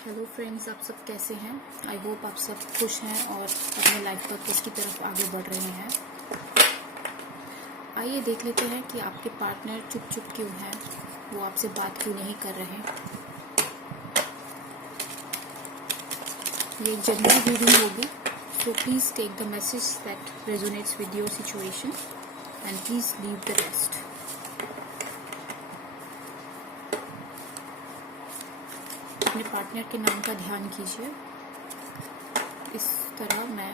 Hello friends, आप सब कैसे हैं। आई होप आप सब खुश हैं और अपने लाइफ पर्पस की तरफ आगे बढ़ रहे हैं। आइए देख लेते हैं कि आपके पार्टनर चुप चुप क्यों हैं, वो आपसे बात क्यों नहीं कर रहे। ये एक जनरल रीडिंग होगी, so please take the message that resonates with your situation and please leave the rest. अपने पार्टनर के नाम का ध्यान कीजिए, इस तरह मैं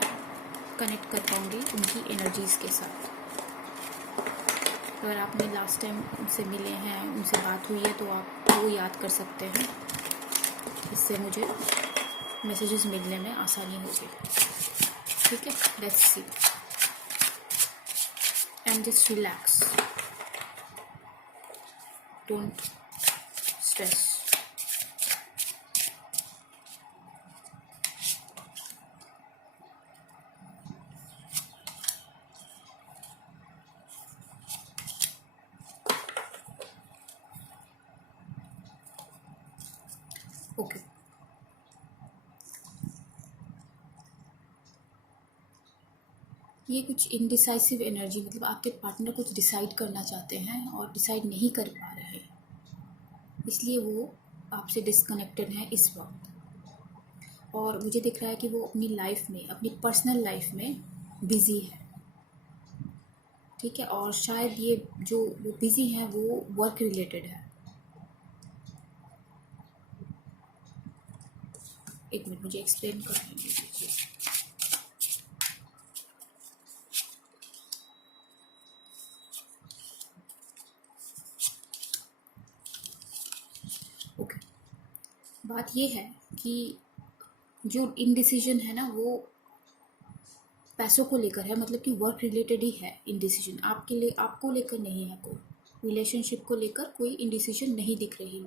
कनेक्ट कर पाऊँगी उनकी एनर्जीज़ के साथ। अगर आपने लास्ट टाइम उनसे मिले हैं, उनसे बात हुई है, तो आप वो याद कर सकते हैं। इससे मुझे मैसेजेस मिलने में आसानी होगी। ठीक है, let's see and just relax, don't stress. Okay, ये कुछ इनडिसाइसिव एनर्जी, मतलब आपके पार्टनर कुछ डिसाइड करना चाहते हैं और डिसाइड नहीं कर पा रहे, इसलिए वो आपसे डिस्कनेक्टेड है इस वक्त। और मुझे दिख रहा है कि वो अपनी लाइफ में, अपनी पर्सनल लाइफ में बिज़ी है। ठीक है, और शायद ये जो वो बिज़ी हैं वो वर्क रिलेटेड है। एक मिनट, मुझे एक्सप्लेन करने दीजिए। ओके, बात ये है कि जो इनडिसीजन है ना, वो पैसों को लेकर है, मतलब कि वर्क रिलेटेड ही है इनडिसीजन। आपके लिए, आपको लेकर नहीं है। कोई रिलेशनशिप को लेकर कोई इनडिसीजन नहीं दिख रही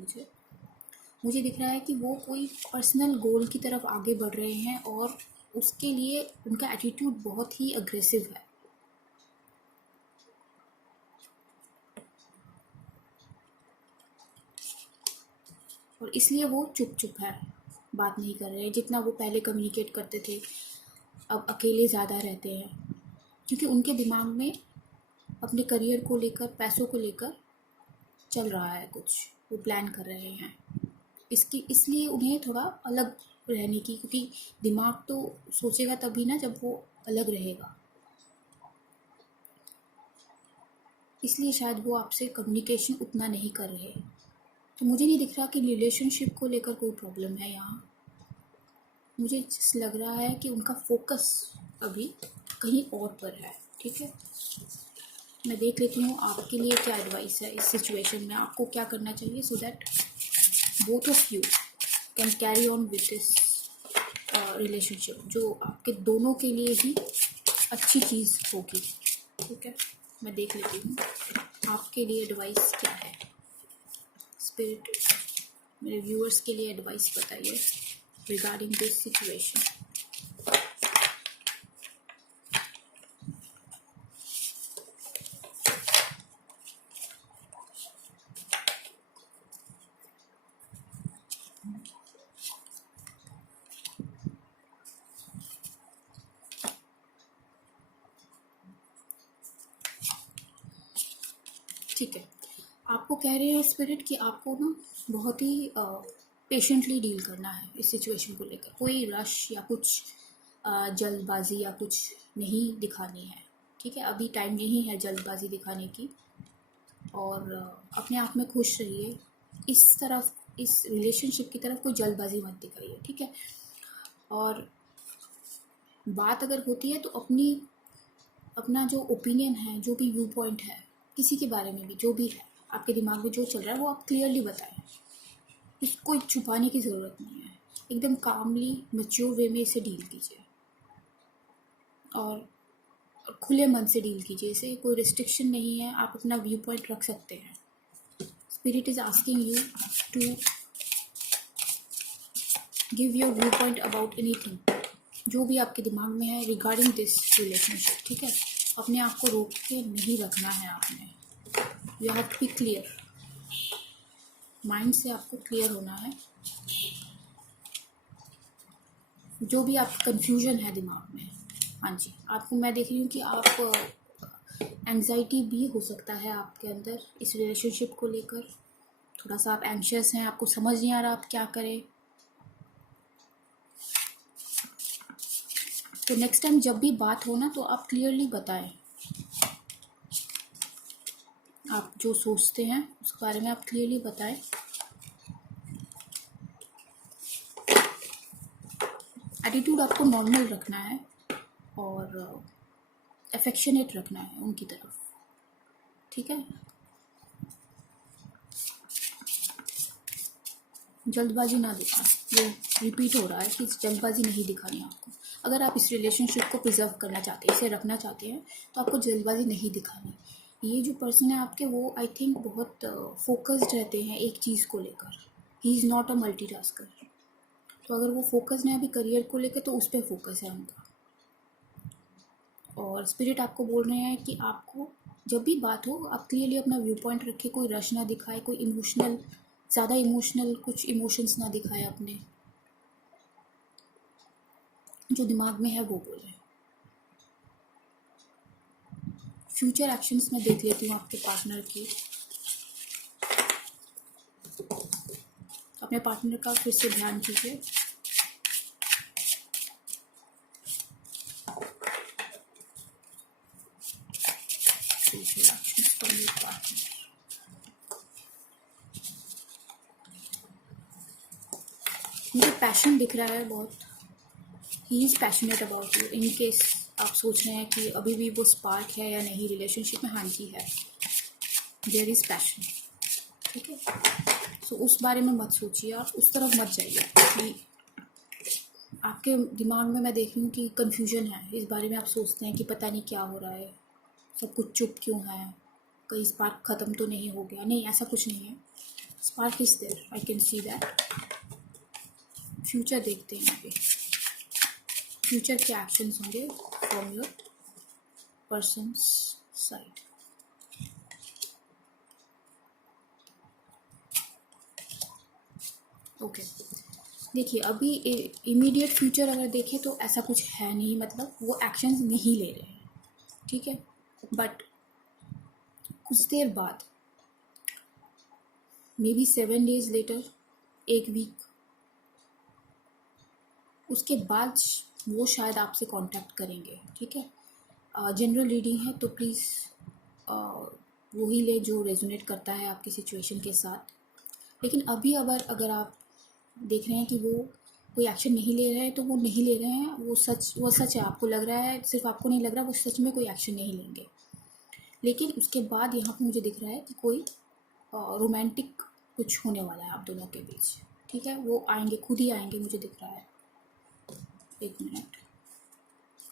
मुझे दिख रहा है कि वो कोई पर्सनल गोल की तरफ आगे बढ़ रहे हैं और उसके लिए उनका एटीट्यूड बहुत ही अग्रेसिव है। और इसलिए वो चुप चुप है, बात नहीं कर रहे हैं। जितना वो पहले कम्युनिकेट करते थे, अब अकेले ज़्यादा रहते हैं, क्योंकि उनके दिमाग में अपने करियर को लेकर, पैसों को लेकर चल रहा है कुछ, वो प्लान कर रहे हैं। इसलिए उन्हें थोड़ा अलग रहने की, क्योंकि दिमाग तो सोचेगा तभी ना जब वो अलग रहेगा। इसलिए शायद वो आपसे कम्युनिकेशन उतना नहीं कर रहे। तो मुझे नहीं दिख रहा कि रिलेशनशिप को लेकर कोई प्रॉब्लम है यहाँ। मुझे जस्ट लग रहा है कि उनका फोकस अभी कहीं और पर है। ठीक है, मैं देख लेती हूँ आपके लिए क्या एडवाइस है इस सिचुएशन में, आपको क्या करना चाहिए, so that both of you can carry on with this relationship, जो आपके दोनों के लिए ही अच्छी चीज़ होगी। ठीक है, मैं देख लेती हूँ आपके लिए एडवाइस क्या है। स्पिरिट, मेरे व्यूअर्स के लिए एडवाइस बताइए रिगार्डिंग दिस सिचुएशन। ठीक है, आपको कह रहे हैं स्पिरिट कि आपको ना बहुत ही पेशेंटली डील करना है इस सिचुएशन को लेकर। कोई रश या कुछ जल्दबाजी या कुछ नहीं दिखानी है। ठीक है, अभी टाइम नहीं है जल्दबाजी दिखाने की, और अपने आप में खुश रहिए। इस तरफ, इस रिलेशनशिप की तरफ कोई जल्दबाजी मत दिखाइए। ठीक है, और बात अगर होती है तो अपना जो ओपिनियन है, जो भी व्यू पॉइंट है किसी के बारे में भी, जो भी है आपके दिमाग में जो चल रहा है, वो आप क्लियरली बताएं। इसको छुपाने की ज़रूरत नहीं है। एकदम कामली, मैच्योर वे में इसे डील कीजिए और खुले मन से डील कीजिए। इसे कोई रिस्ट्रिक्शन नहीं है, आप अपना व्यू पॉइंट रख सकते हैं। Spirit is asking you to give your viewpoint about anything, जो भी आपके दिमाग में है रिगार्डिंग दिस रिलेशनशिप। ठीक है, अपने आप को रोक के नहीं रखना है आपने। You have to be clear, mind से आपको क्लियर होना है। जो भी आपका कन्फ्यूजन है दिमाग में। हाँ जी, आपको मैं देख रही हूँ कि आप एंग्जाइटी भी हो सकता है आपके अंदर इस रिलेशनशिप को लेकर। थोड़ा सा आप एंग्शियस हैं, आपको समझ नहीं आ रहा आप क्या करें। तो नेक्स्ट टाइम जब भी बात हो ना, तो आप क्लियरली बताएं। आप जो सोचते हैं उसके बारे में आप क्लियरली बताएं। एटीट्यूड आपको नॉर्मल रखना है और अफेक्शनेट रखना है उनकी तरफ, ठीक है। जल्दबाजी ना दिखाएं। ये रिपीट हो रहा है कि जल्दबाजी नहीं दिखानी आपको। अगर आप इस रिलेशनशिप को प्रिजर्व करना चाहते हैं, इसे रखना चाहते हैं, तो आपको जल्दबाजी नहीं दिखानी। ये जो पर्सन है आपके, वो आई थिंक बहुत फोकस्ड रहते हैं एक चीज़ को लेकर। He is not a multitasker. तो अगर वो फोकस्ड है अभी करियर को लेकर, तो उस पर फोकस है उनका। और स्पिरिट आपको बोल रहे हैं कि आपको जब भी बात हो, आप क्लियरली अपना व्यू पॉइंट रखें। कोई रश ना दिखाए, कोई इमोशनल, ज़्यादा इमोशनल कुछ इमोशंस ना दिखाए अपने। जो दिमाग में है वो बोले। फ्यूचर एक्शंस में देख लेती हूँ आपके पार्टनर की। अपने पार्टनर का फिर से ध्यान कीजिए। Future actions for your partner. मुझे पैशन दिख रहा है बहुत। He is passionate about you. In case आप सोच रहे हैं कि अभी भी वो स्पार्क है या नहीं रिलेशनशिप में, हाँ जी है। देयर इज़ पैशन, ठीक है। सो उस बारे में मत सोचिए, आप उस तरफ मत जाइए कि आपके दिमाग में मैं देख रही हूँ कि कन्फ्यूजन है इस बारे में। आप सोचते हैं कि पता नहीं क्या हो रहा है, सब कुछ चुप क्यों है, कहीं स्पार्क ख़त्म तो नहीं हो गया। नहीं, ऐसा कुछ नहीं है। Spark is there, I can see that. Future देखते हैं अभी। फ्यूचर के एक्शंस होंगे from your persons side. Okay, देखिए अभी इमीडिएट फ्यूचर अगर देखें तो ऐसा कुछ है नहीं, मतलब वो एक्शंस नहीं ले रहे हैं, ठीक है। बट कुछ देर बाद, मे बी 7 days लेटर, एक वीक, उसके बाद वो शायद आपसे कांटेक्ट करेंगे, ठीक है। जनरल रीडिंग है तो प्लीज़ वही ले जो रेजोनेट करता है आपकी सिचुएशन के साथ। लेकिन अभी अगर आप देख रहे हैं कि वो कोई एक्शन नहीं ले रहे हैं, तो वो नहीं ले रहे हैं, वो सच है। आपको लग रहा है, सिर्फ आपको नहीं लग रहा, वो सच में कोई एक्शन नहीं लेंगे। लेकिन उसके बाद यहाँ पे मुझे दिख रहा है कि कोई रोमांटिक कुछ होने वाला है आप दोनों के बीच, ठीक है। वो आएंगे, खुद ही आएंगे, मुझे दिख रहा है। एक मिनट।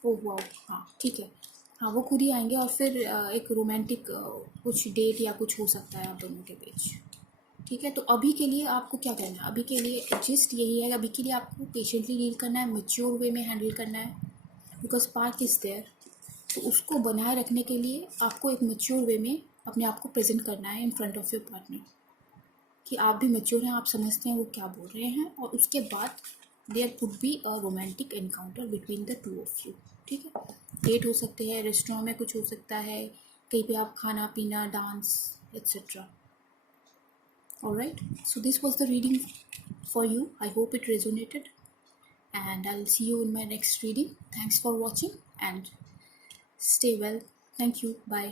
ओह वाह, हाँ ठीक है। हाँ, वो खुद ही आएंगे और फिर एक रोमांटिक कुछ डेट या कुछ हो सकता है आप दोनों के बीच, ठीक है। तो अभी के लिए आपको क्या करना है, अभी के लिए जस्ट यही है। अभी के लिए आपको पेशेंटली डील करना है, मैच्योर वे में हैंडल करना है, बिकॉज स्पार्क इज़ देयर। तो उसको बनाए रखने के लिए आपको एक मैच्योर वे में अपने आप को प्रेजेंट करना है in front of your partner, कि आप भी मैच्योर हैं, आप समझते हैं वो क्या बोल रहे हैं। और उसके बाद there could be a romantic encounter between the two of you, ठीक है। डेट हो सकते हैं, रेस्टोरेंट में कुछ हो सकता है, कहीं पे आप खाना पीना, dance etcetera. Alright, so this was the reading for you. I hope it resonated, and I'll see you in my next reading. Thanks for watching and stay well. Thank you. Bye.